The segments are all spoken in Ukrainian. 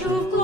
чув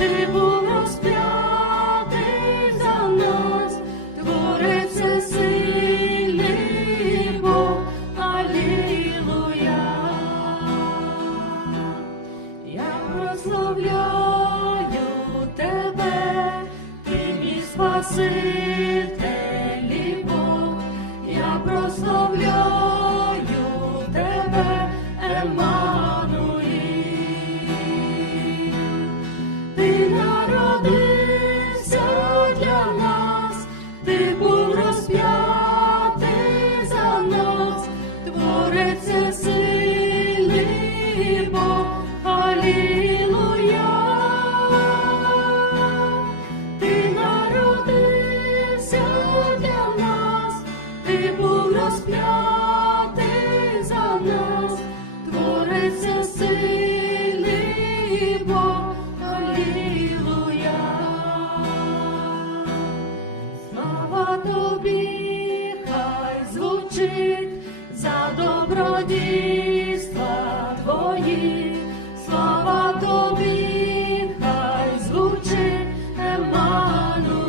ти був розп'ятий за нас, твориться сильний Бог, Я прославляю тебе, ти мій. За добродійства твої, слава тобі, хай звучить Еммануїл.